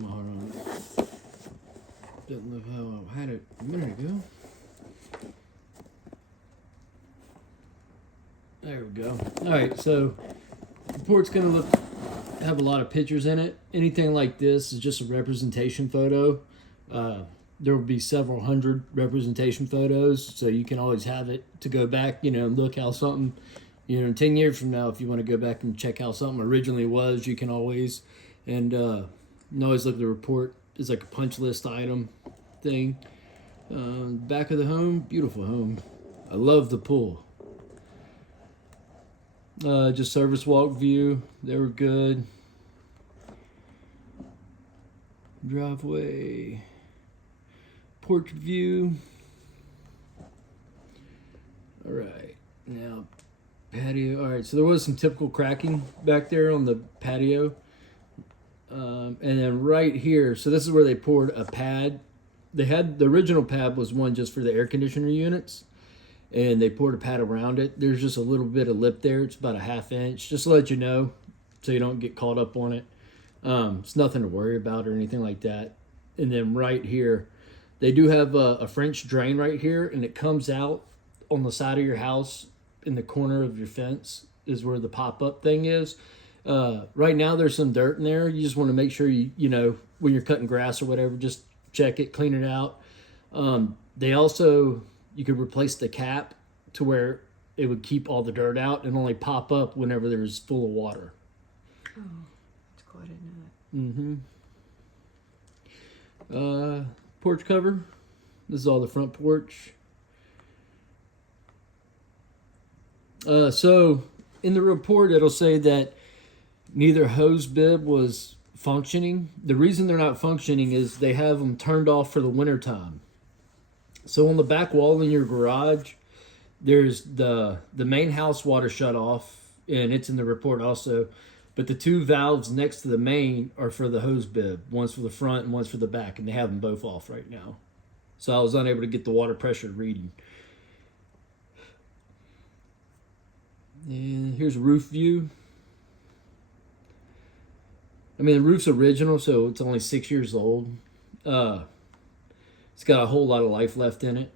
Hold on. Didn't look how I had it a minute ago. There we go. All right, so the report's going to have a lot of pictures in it. Anything like this is just a representation photo. There will be several hundred representation photos, so you can always have it to go back, and look how something, 10 years from now, if you want to go back and check how something originally was, you can always, and always look at the report. It's like a punch list item thing. Back of the home, beautiful home. I love the pool. Just service walk view. They were good. Driveway. Porch view. All right. Now, patio. All right. So there was some typical cracking back there on the patio. And then right here. So this is where they poured a pad. They had the original pad was one just for the air conditioner units. And they poured a pad around it. There's just a little bit of lip there. It's about a ½ inch, just to let you know, so you don't get caught up on it. It's nothing to worry about or anything like that. And then right here, they do have a French drain right here, and it comes out on the side of your house in the corner of your fence is where the pop-up thing is. Right now, there's some dirt in there. You just want to make sure when you're cutting grass or whatever, just check it, clean it out. They also... You could replace the cap to where it would keep all the dirt out and only pop up whenever there was full of water. Oh, that's cool. I didn't know that. Porch cover. This is all the front porch. So in the report, it'll say that neither hose bib was functioning. The reason they're not functioning is they have them turned off for the wintertime. So on the back wall in your garage, there's the main house water shut off, and it's in the report also. But the two valves next to the main are for the hose bib. One's for the front and one's for the back, and they have them both off right now. So I was unable to get the water pressure reading. And here's a roof view. I mean, the roof's original, so it's only 6 years old. It's got a whole lot of life left in it.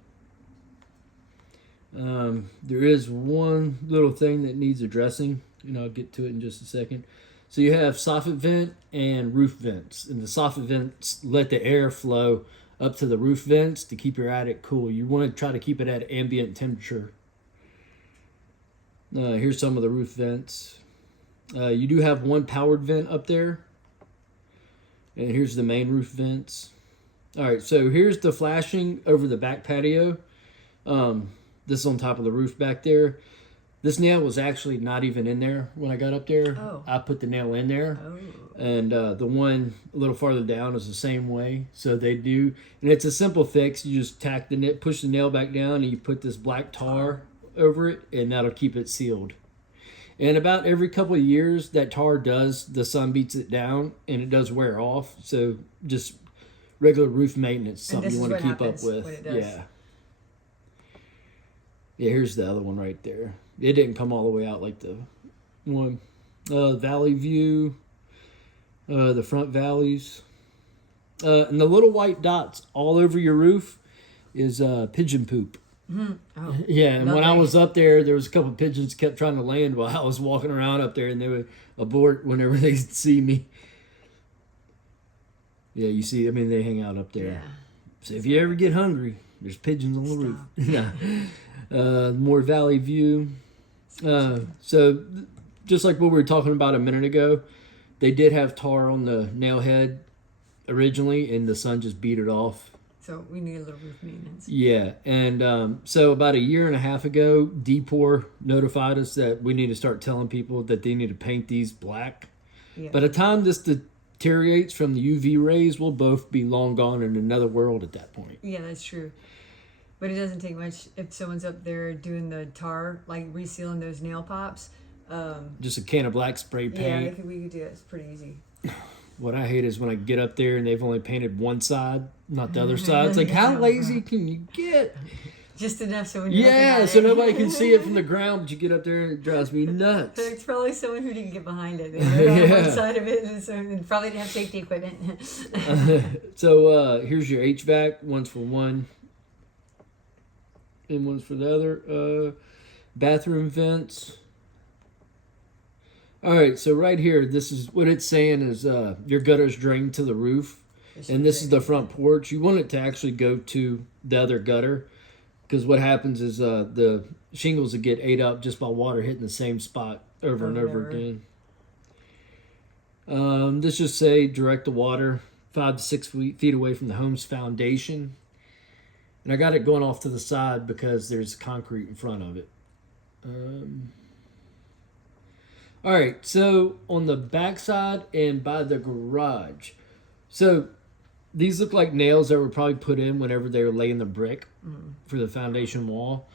There is one little thing that needs addressing, and I'll get to it in just a second. So you have soffit vent and roof vents, and the soffit vents let the air flow up to the roof vents to keep your attic cool. You want to try to keep it at ambient temperature. Here's some of the roof vents. You do have one powered vent up there, and here's the main roof vents. All right, so here's the flashing over the back patio. This is on top of the roof back there. This nail was actually not even in there when I got up there. Oh. I put the nail in there. Oh. And the one a little farther down is the same way. So they do, and it's a simple fix. You just tack push the nail back down, and you put this black tar over it, and that'll keep it sealed. And about every couple of years, that tar the sun beats it down, and it does wear off. So just regular roof maintenance, something you want to keep up with. Yeah. Yeah, here's the other one right there. It didn't come all the way out like the one. Valley view. The front valleys. And the little white dots all over your roof is pigeon poop. Mm-hmm. Oh, yeah, and when I was up there, there was a couple of pigeons kept trying to land while I was walking around up there, and they would abort whenever they see me. Yeah, you see, I mean, they hang out up there. Yeah. So if you ever get hungry, there's pigeons on the roof. More valley view. So just like what we were talking about a minute ago, they did have tar on the nail head originally, and the sun just beat it off. So we need a little roof maintenance. Yeah, and so about 1.5 years ago, DPOR notified us that we need to start telling people that they need to paint these black. Yeah. By the time this deteriorates from the UV rays, we'll both be long gone in another world at that point. Yeah, that's true. But it doesn't take much if someone's up there doing the tar, like resealing those nail pops. Just a can of black spray paint. Yeah, we could do it. It's pretty easy. What I hate is when I get up there and they've only painted one side, not the other side. It's like, how lazy can you get? Just enough so when you're Yeah, looking at so it. nobody can see it from the ground, but you get up there and it drives me nuts. It's probably someone who didn't get behind it. They were on Yeah. one side of it, and probably didn't have safety equipment. So here's your HVAC. One's for one, and one's for the other. Bathroom vents. All right, so right here, this is what it's saying is your gutters drain to the roof, and this is the front porch. You want it to actually go to the other gutter, because what happens is the shingles will get ate up just by water hitting the same spot over and over again. This just say direct the water 5 to 6 feet away from the home's foundation. And I got it going off to the side because there's concrete in front of it. All right, so on the back side and by the garage. So these look like nails that were probably put in whenever they were laying the brick for the foundation wall.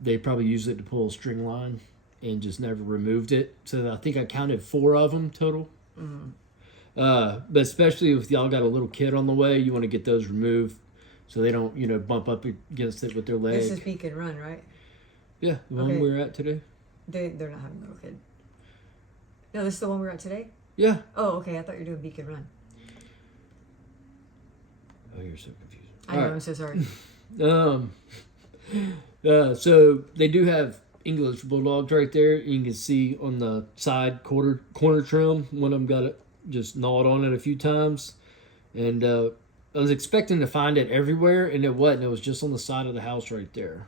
They probably used it to pull a string line and just never removed it. So I think I counted 4 of them total. But especially if y'all got a little kid on the way, you want to get those removed so they don't, bump up against it with their leg. This is Peek and Run, right? Yeah, the one we're at today. They're not having a little kid. No, this is the one we're at today? Yeah. Oh, okay. I thought you were doing Beak and Run. Oh, you're so confused. I know, I'm so sorry. So they do have English bulldogs right there. You can see on the side corner trim. One of them got it just gnawed on it a few times, and I was expecting to find it everywhere, and it wasn't. It was just on the side of the house right there.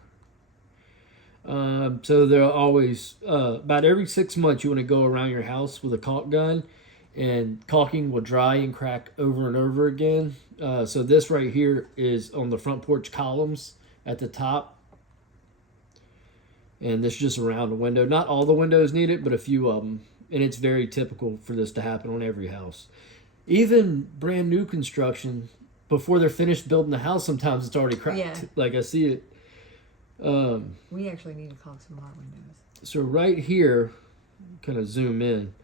So they're always about every 6 months you want to go around your house with a caulk gun, and caulking will dry and crack over and over again. So this right here is on the front porch columns at the top, and this just around the window. Not all the windows need it, but a few of them, and it's very typical for this to happen on every house. Even brand new construction, before they're finished building the house, sometimes it's already cracked. Yeah. Like I see it. We actually need to caulk some of our windows. So right here, kind of zoom in.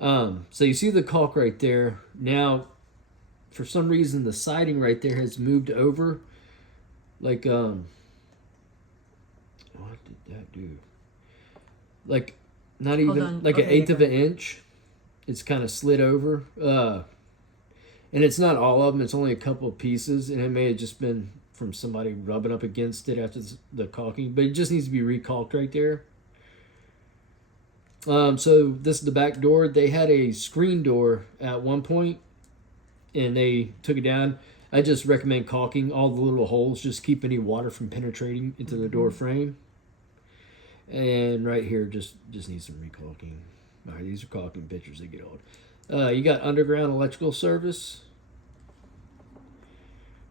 So you see the caulk right there. Now, for some reason, the siding right there has moved over. Like, what did that do? Like, not even, on. like Okay, an eighth of go an inch. It's kind of slid over. And it's not all of them. It's only a couple of pieces. And it may have just been from somebody rubbing up against it after the caulking. But it just needs to be recalked right there. So this is the back door. They had a screen door at one point, and they took it down. I just recommend caulking all the little holes. Just keep any water from penetrating into the door frame. And right here, just needs some recalking. All right, these are caulking pictures. They get old. You got underground electrical service.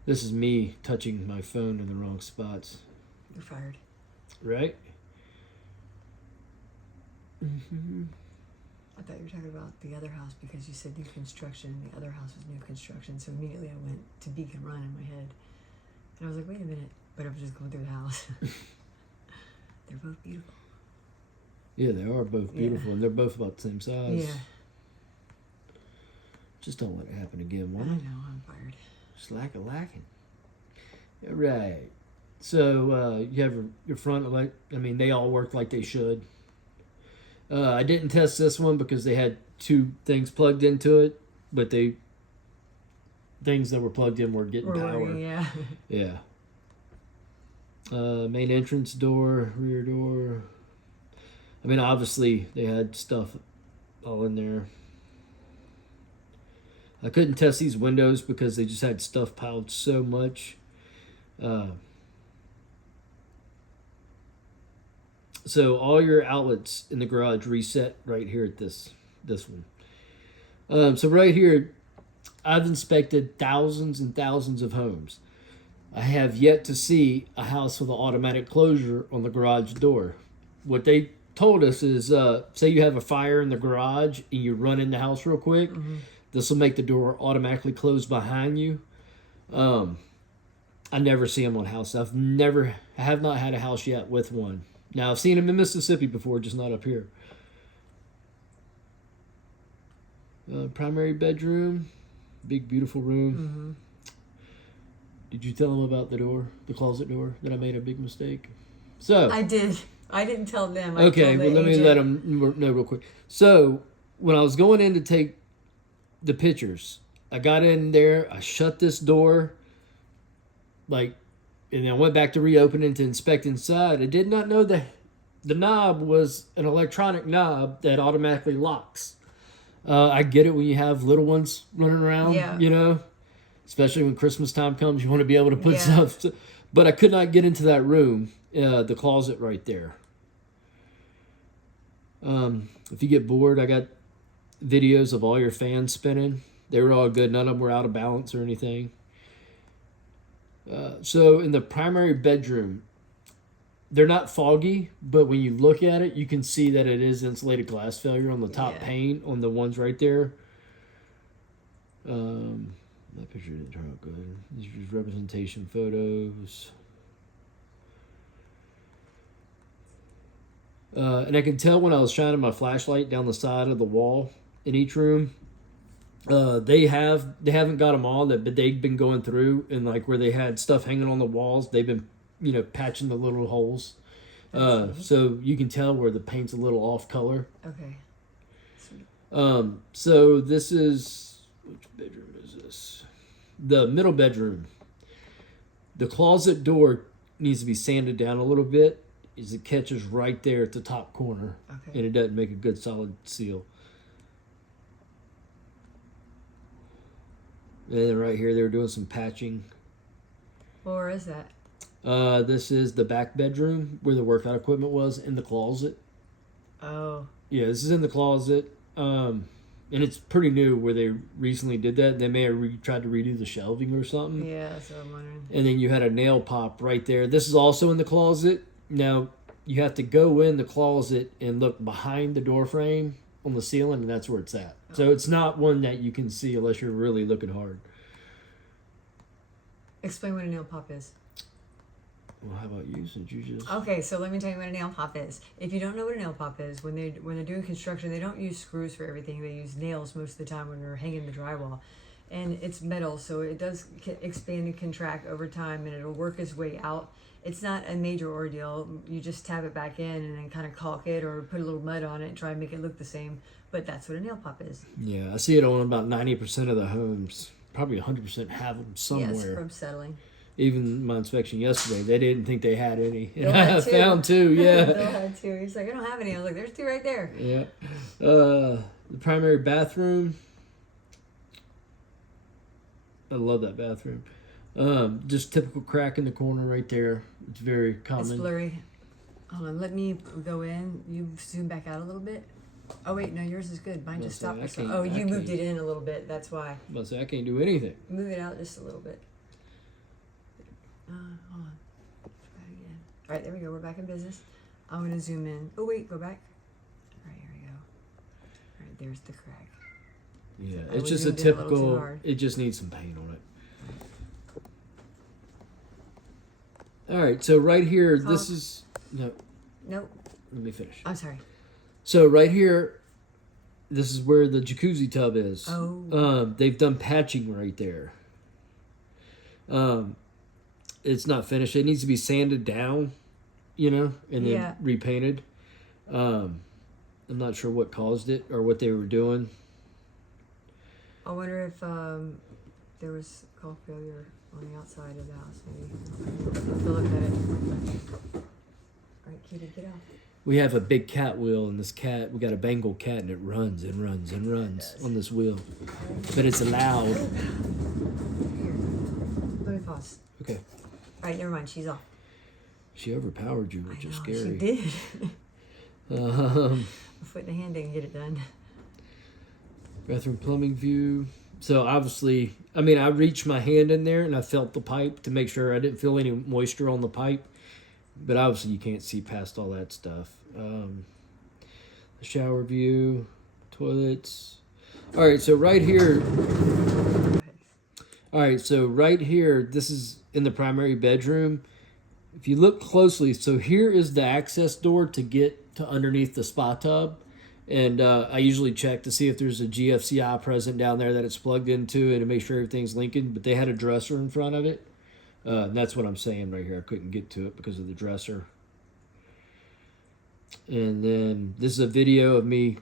This is me touching my phone in the wrong spots. You're fired. Right? I thought you were talking about the other house because you said new construction and the other house was new construction. So immediately I went to Beak and Run in my head. And I was like, wait a minute. But I was just going through the house. They're both beautiful. Yeah, they are both beautiful, and they're both about the same size. Yeah. Just don't let it happen again, I woman. know, I'm fired. Slack-a-lacking. All right. So you have your front, they all work like they should. I didn't test this one because they had 2 things plugged into it, but things that were plugged in were getting power. Working, yeah. Yeah. Main entrance door, rear door. Obviously they had stuff all in there. I couldn't test these windows because they just had stuff piled so much. So all your outlets in the garage reset right here at this one. So right here, I've inspected thousands and thousands of homes. I have yet to see a house with an automatic closure on the garage door. What they told us is, say you have a fire in the garage and you run in the house real quick, this will make the door automatically close behind you. I never see them on house. I have not had a house yet with one. Now, I've seen them in Mississippi before, just not up here. Primary bedroom. Big, beautiful room. Did you tell them about the closet door, that I made a big mistake? So I did. I didn't tell them. I okay, told the well let me agent. let them know real quick. So when I was going in to take the pictures, I got in there, I shut this door, like, and then I went back to reopen it to inspect inside. I did not know that the knob was an electronic knob that automatically locks. I get it when you have little ones running around, Yeah. you know, especially when Christmas time comes, you want to be able to put Yeah. stuff. But I could not get into that room, the closet right there. If you get bored, I got videos of all your fans spinning. They were all good. None of them were out of balance or anything. So in the primary bedroom, they're not foggy, but when you look at it, you can see that it is insulated glass failure on the top Yeah. pane on the ones right there. That picture didn't turn out good. These are just representation photos. And I can tell when I was shining my flashlight down the side of the wall in each room. They haven't got them all, but they've been going through, and like where they had stuff hanging on the walls, they've been patching the little holes. So you can tell where the paint's a little off color. Okay. Sweet. So this is, which bedroom is this? The middle bedroom. The closet door needs to be sanded down a little bit, as it catches right there at the top corner, Okay. and it doesn't make a good solid seal. And then right here, they were doing some patching. Well, where is that? This is the back bedroom where the workout equipment was in the closet. Oh. Yeah, this is in the closet. And it's pretty new where they recently did that. They may have tried to redo the shelving or something. Yeah, that's what I'm wondering. And then you had a nail pop right there. This is also in the closet. Now, you have to go in the closet and look behind the door frame on the ceiling, and that's where it's at. So it's not one that you can see unless you're really looking hard. Explain what a nail pop is. Well, how about you, since you just... Okay, so let me tell you what a nail pop is. If you don't know what a nail pop is, when they're doing construction, they don't use screws for everything. They use nails most of the time when they're hanging the drywall. And it's metal, so it does expand and contract over time, and it'll work its way out. It's not a major ordeal. You just tap it back in and then kind of caulk it or put a little mud on it and try and make it look the same. But that's what a nail pop is. Yeah, I see it on about 90% of the homes. Probably 100% have them somewhere. Yes, from settling. Even my inspection yesterday, they didn't think they had any. And Bill I had two. found two, yeah. Bill had two. He's like, I don't have any. I was like, there's two right there. Yeah. The primary bathroom. I love that bathroom. Just typical crack in the corner right there. It's very common. It's blurry. Hold on, let me go in. You zoom back out a little bit. Oh wait, no, yours is good. Mine just stopped. Oh, you moved it in a little bit. That's why. I'm about to say, I can't do anything. Move it out just a little bit. Hold on. Try it again. All right, there we go. We're back in business. I'm gonna zoom in. Oh wait, go back. All right, here we go. All right, there's the crack. Yeah, I it's just a zoomed in a little too typical. hard. It just needs some paint on it. All right, so right here, this is no. Nope. Let me finish. I'm sorry. So right here, this is where the jacuzzi tub is. Oh. They've done patching right there. It's not finished. It needs to be sanded down, and then repainted. I'm not sure what caused it or what they were doing. I wonder if there was caulk failure on the outside of the house. Maybe. Have to look at it. All right, Kitty, get out. We have a big cat wheel, and this cat, we got a Bengal cat, and it runs and runs and runs on this wheel. But it's loud. Here. Let me pause. Okay. All right, never mind. She's off. She overpowered you, which is She scary. did. Um, A foot and a hand didn't get it done. Bathroom plumbing view. So obviously, I mean, I reached my hand in there and I felt the pipe to make sure I didn't feel any moisture on the pipe. But obviously, you can't see past all that stuff. The shower view, toilets. All right, so right here. All right, so right here, this is in the primary bedroom. If you look closely, so here is the access door to get to underneath the spa tub. And I usually check to see if there's a GFCI present down there that it's plugged into and to make sure everything's linking. But they had a dresser in front of it. That's what I'm saying right here. I couldn't get to it because of the dresser. And then this is a video of me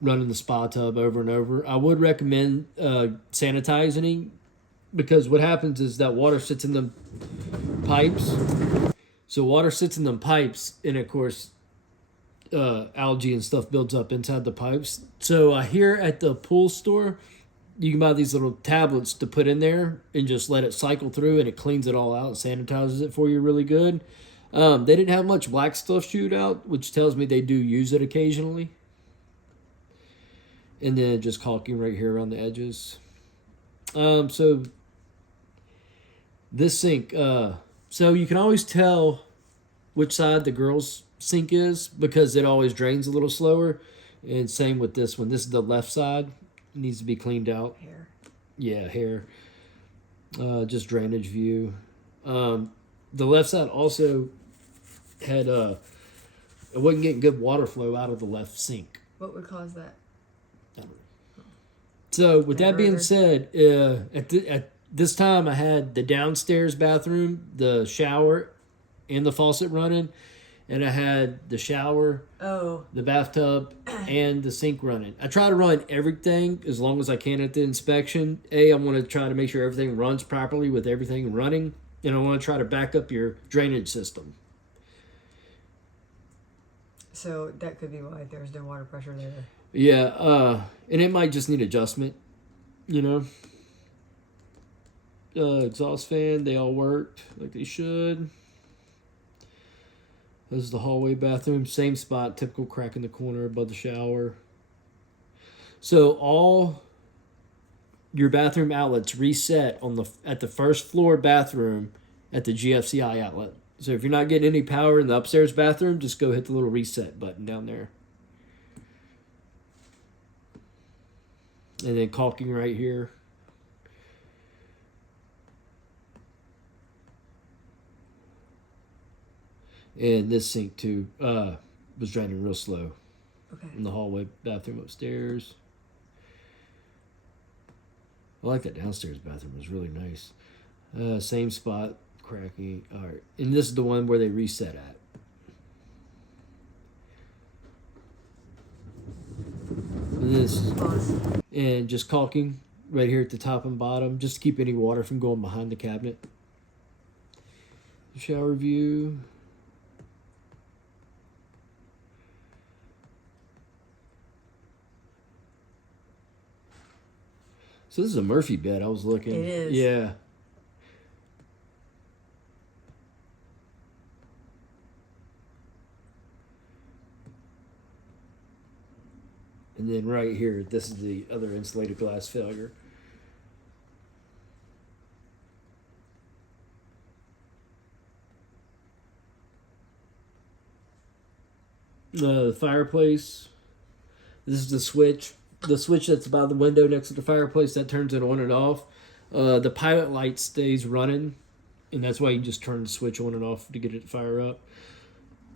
running the spa tub over and over. I would recommend sanitizing, because what happens is that water sits in the pipes. So water sits in the pipes, and of course, algae and stuff builds up inside the pipes. So here at the pool store, you can buy these little tablets to put in there and just let it cycle through, and it cleans it all out and sanitizes it for you really good. They didn't have much black stuff shoot out, which tells me they do use it occasionally. And then just caulking right here around the edges. So this sink, so you can always tell which side the girls' sink is because it always drains a little slower. And same with this one. This is the left side. It needs to be cleaned out. Hair. Yeah, hair. Just drainage view. The left side also had it wasn't getting good water flow out of the left sink. What would cause that? So with that being said, at this time I had the downstairs bathroom, the shower, and the faucet running, and I had the shower, the bathtub, and the sink running. I try to run everything as long as I can at the inspection. I want to try to make sure everything runs properly with everything running, and I want to try to back up your drainage system. So that could be why there's no water pressure there. Yeah, and it might just need adjustment, you know. Exhaust fan, they all worked like they should. This is the hallway bathroom, same spot, typical crack in the corner above the shower. So all your bathroom outlets reset at the first floor bathroom at the GFCI outlet. So if you're not getting any power in the upstairs bathroom, just go hit the little reset button down there. And then caulking right here. And this sink too was draining real slow. Okay. In the hallway bathroom upstairs. I like that downstairs bathroom. It was really nice. Same spot, cracking. All right. And this is the one where they reset at. And this and just caulking right here at the top and bottom, just to keep any water from going behind the cabinet. Shower view. So this is a Murphy bed. I was looking. It is. Yeah. And then right here, this is the other insulated glass failure. The fireplace. This is the switch. The switch that's by the window next to the fireplace, that turns it on and off. The pilot light stays running, and that's why you just turn the switch on and off to get it to fire up.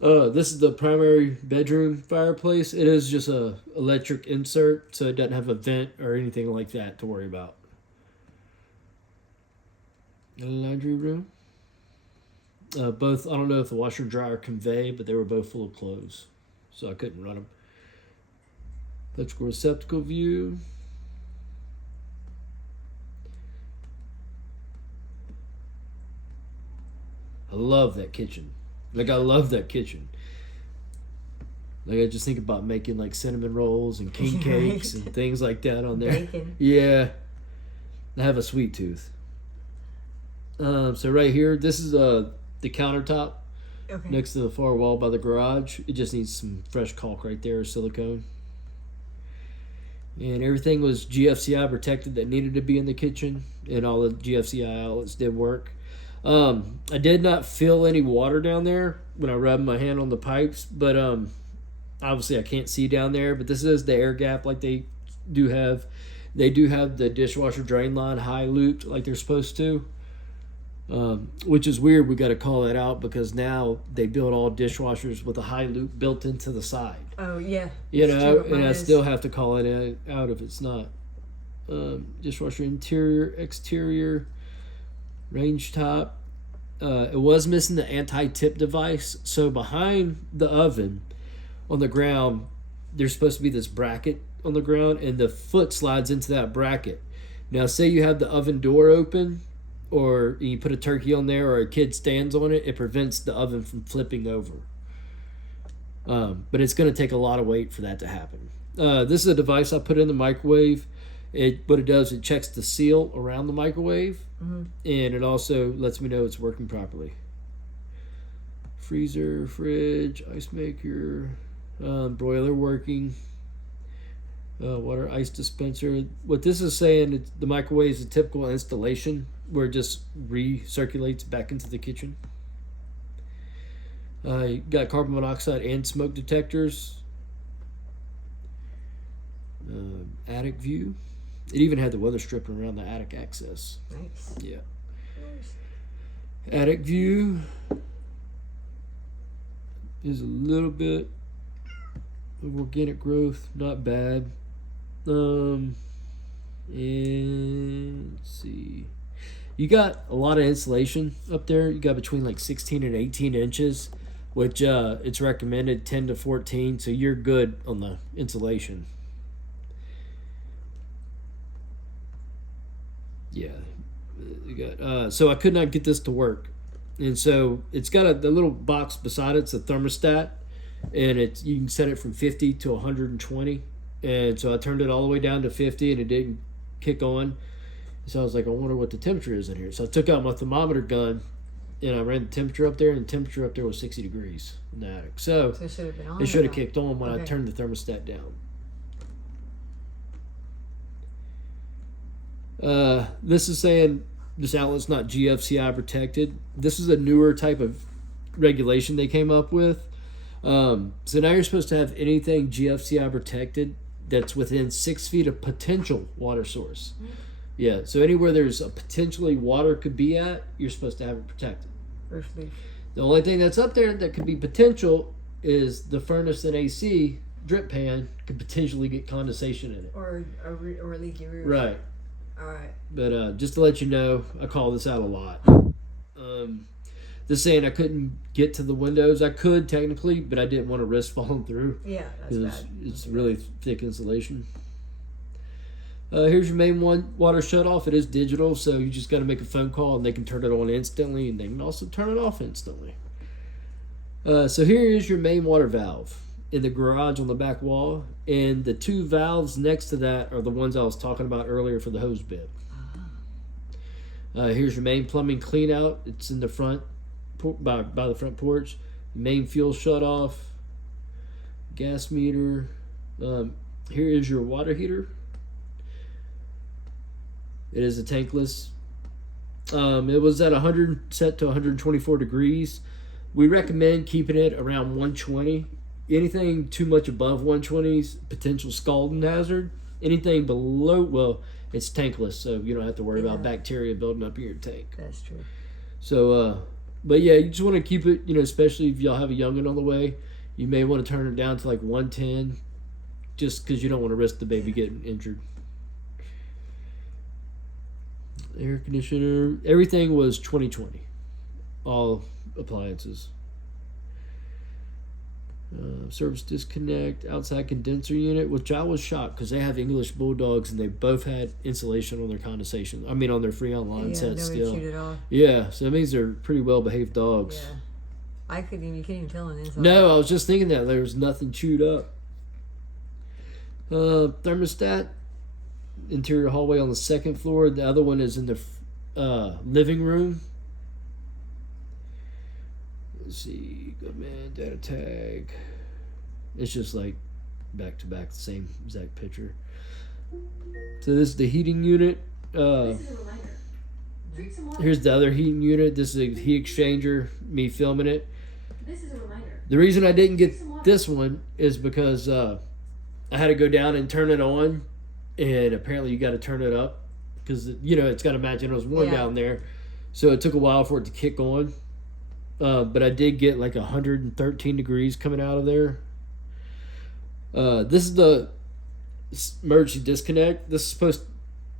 This is the primary bedroom fireplace. It is just a electric insert, so it doesn't have a vent or anything like that to worry about. The laundry room. Both, I don't know if the washer and dryer convey, but they were both full of clothes, so I couldn't run them. Electrical receptacle view. I love that kitchen. I love that kitchen. I just think about making like cinnamon rolls and king cakes and things like that on there. Bacon. Yeah. I have a sweet tooth. So right here, this is the countertop next to the far wall by the garage. It just needs some fresh caulk right there, silicone. And everything was GFCI protected that needed to be in the kitchen, and all the GFCI outlets did work. I did not feel any water down there when I rubbed my hand on the pipes, but obviously I can't see down there. But this is the air gap like they do have. They do have the dishwasher drain line high looped like they're supposed to, which is weird. We got to call that out because now they build all dishwashers with a high loop built into the side. Oh, yeah. You know, and I still have to call it out if it's not. Dishwasher interior, exterior, range top. It was missing the anti-tip device. So behind the oven on the ground, there's supposed to be this bracket on the ground, and the foot slides into that bracket. Now, say you have the oven door open, or you put a turkey on there, or a kid stands on it, it prevents the oven from flipping over. But it's going to take a lot of weight for that to happen. This is a device I put in the microwave. What it does, it checks the seal around the microwave, and it also lets me know it's working properly. Freezer, fridge, ice maker, broiler working, water ice dispenser. What this is saying, the microwave is a typical installation where it just recirculates back into the kitchen. You got carbon monoxide and smoke detectors. Attic view. It even had the weather stripping around the attic access. Nice. Yeah. Attic view is a little bit of organic growth, not bad. And let's see. You got a lot of insulation up there. You got between like 16 and 18 inches, which it's recommended 10 to 14, so you're good on the insulation. Yeah, you got. So I could not get this to work, and so it's got the little box beside it's a thermostat, and you can set it from 50 to 120, and so I turned it all the way down to 50, and it didn't kick on. So I was like, I wonder what the temperature is in here. So I took out my thermometer gun, and I ran the temperature up there, and the temperature up there was 60 degrees in the attic. So it should have been on. it should have kicked on when Okay. I turned the thermostat down. This is saying this outlet's not GFCI protected. This is a newer type of regulation they came up with. So now you're supposed to have anything GFCI protected that's within 6 feet of potential water source. Yeah, so anywhere there's a potentially water could be at, you're supposed to have it protected. Roof leak. The only thing that's up there that could be potential is the furnace and AC drip pan could potentially get condensation in it. Or a leaky roof. Right. All right. But just to let you know, I call this out a lot. This saying I couldn't get to the windows. I could technically, but I didn't want to risk falling through. Yeah, that's Because bad. it's really thick insulation. Here's your main water shut off. It is digital, so you just got to make a phone call and they can turn it on instantly, and they can also turn it off instantly. So here is your main water valve in the garage on the back wall, and the two valves next to that are the ones I was talking about earlier for the hose bib. Here's your main plumbing clean out. It's in the front by the front porch. Main fuel shut off. Gas meter. Here is your water heater. It is a tankless. It was at 100 set to 124 degrees. We recommend keeping it around 120. Anything too much above 120 is potential scalding hazard. Anything below, well, it's tankless, so you don't have to worry about bacteria building up in your tank. That's true. So, but yeah, you just want to keep it, especially if y'all have a youngin' on the way, you may want to turn it down to like 110, just because you don't want to risk the baby getting injured. Air conditioner, everything was 2020, all appliances. Service disconnect, outside condenser unit, which I was shocked because they have English bulldogs and they both had insulation on their condensation. I mean, on their free online sets still. Nobody cheated off. Yeah, so that means they're pretty well behaved dogs. Yeah. You can't even tell on the inside. No, I was just thinking that there was nothing chewed up. Thermostat, interior hallway on the second floor. The other one is in the living room. Let's see, good man, data tag. It's just like back to back, the same exact picture. So this is the heating unit. This is a reminder. Drink some water. Here's the other heating unit. This is a heat exchanger, me filming it. This is a reminder. The reason I didn't get this one is because I had to go down and turn it on, and apparently you got to turn it up because it's got to match. It was warm down there, so it took a while for it to kick on. But I did get like 113 degrees coming out of there. This is the emergency disconnect. This is supposed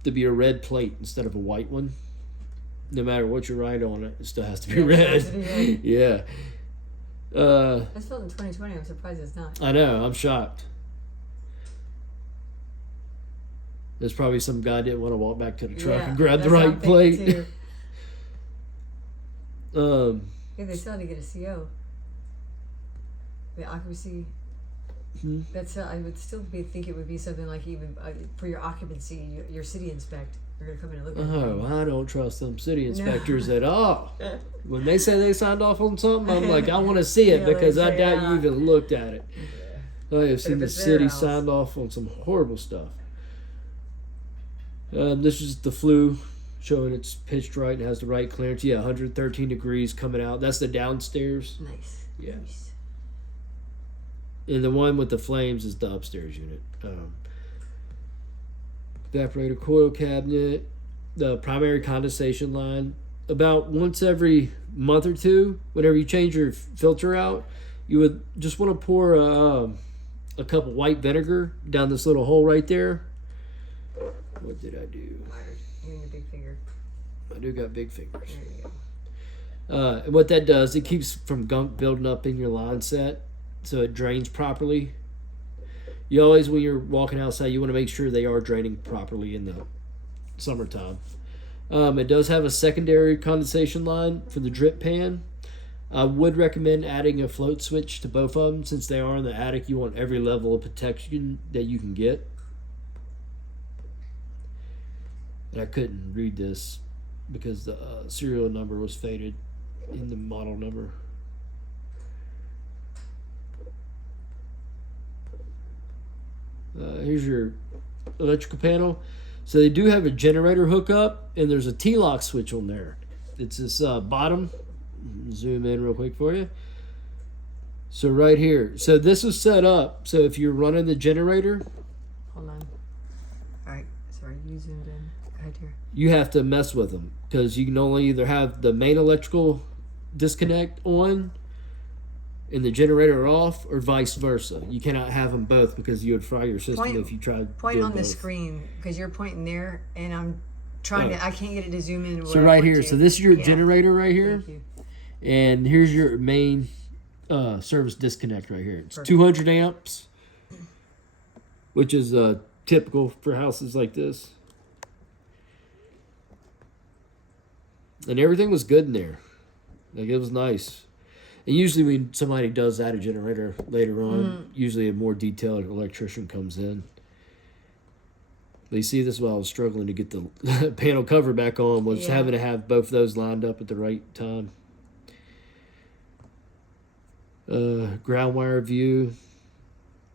to be a red plate instead of a white one. no matter what you write on it, it still has to be Yeah, it red. has to be red. Yeah. That's built in 2020. I'm surprised it's not. I know. I'm shocked. There's probably some guy didn't want to walk back to the truck and grab the that's what I'm right thinking, plate. too. Yeah, they still had to get a CO. The occupancy. Hmm. That's I would still think it would be something like even for your occupancy, your city inspect. You're gonna come in and look at it. Oh, I don't trust them city inspectors at all. When they say they signed off on something, I'm like, I want to see it Yeah, because they I say, doubt you even looked at it. I have seen if the it's their city house. signed off on some horrible stuff. This is the flue showing it's pitched right and has the right clearance. Yeah, 113 degrees coming out. That's the downstairs. Nice. Yeah. Nice. And the one with the flames is the upstairs unit. Evaporator coil cabinet, the primary condensation line. About once every month or two, whenever you change your filter out, you would just want to pour a cup of white vinegar down this little hole right there. What did I do? You and your big finger. I do got big fingers. There you go. And what that does, it keeps from gunk building up in your line set, so it drains properly. You always, when you're walking outside, you want to make sure they are draining properly in the summertime. It does have a secondary condensation line for the drip pan. I would recommend adding a float switch to both of them. Since they are in the attic, you want every level of protection that you can get. And I couldn't read this because the serial number was faded in the model number. Here's your electrical panel. So they do have a generator hookup, and there's a T-lock switch on there. It's this bottom. Zoom in real quick for you. So right here. So this is set up. So if you're running the generator, Hold on. All right. Sorry, you zoomed in. Go ahead here. you have to mess with them because you can only either have the main electrical disconnect on and the generator off, or vice versa. You cannot have them both because you would fry your system if you tried. Point doing on the both. screen because you're pointing there, and I'm trying to. I can't get it to zoom in. So right here. So this is your generator right here, Thank you. and here's your main service disconnect right here. It's Perfect. 200 amps, which is typical for houses like this. And everything was good in there. Like, it was nice. And usually when somebody does add a generator later on, usually a more detailed electrician comes in. But you see, this is why I was struggling to get the panel cover back on, was Yeah. having to have both of those lined up at the right time. Ground wire view.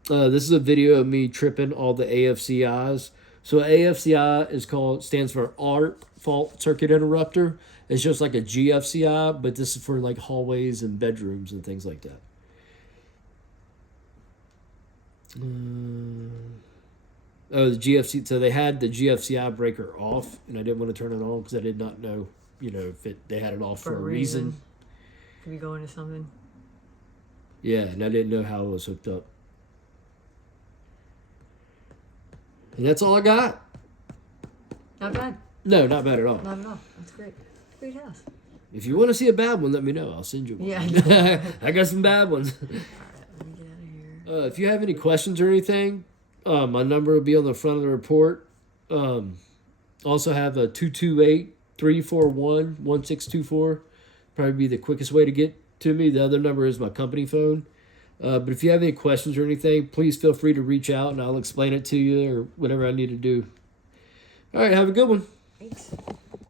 This is a video of me tripping all the AFCIs. So AFCI stands for ARC, fault circuit interrupter. It's just like a GFCI, but this is for like hallways and bedrooms and things like that. The GFC. So they had the GFCI breaker off, and I didn't want to turn it on because I did not know, if they had it off for a reason. Could be going to something. Yeah, and I didn't know how it was hooked up. And that's all I got. Not bad. No, not bad at all. Not at all. That's great. Great house. If you want to see a bad one, let me know. I'll send you one. Yeah. I got some bad ones. All right. Let me get out of here. If you have any questions or anything, my number will be on the front of the report. Also have a 228-341-1624. Probably be the quickest way to get to me. The other number is my company phone. But if you have any questions or anything, please feel free to reach out and I'll explain it to you or whatever I need to do. All right, have a good one. Thanks.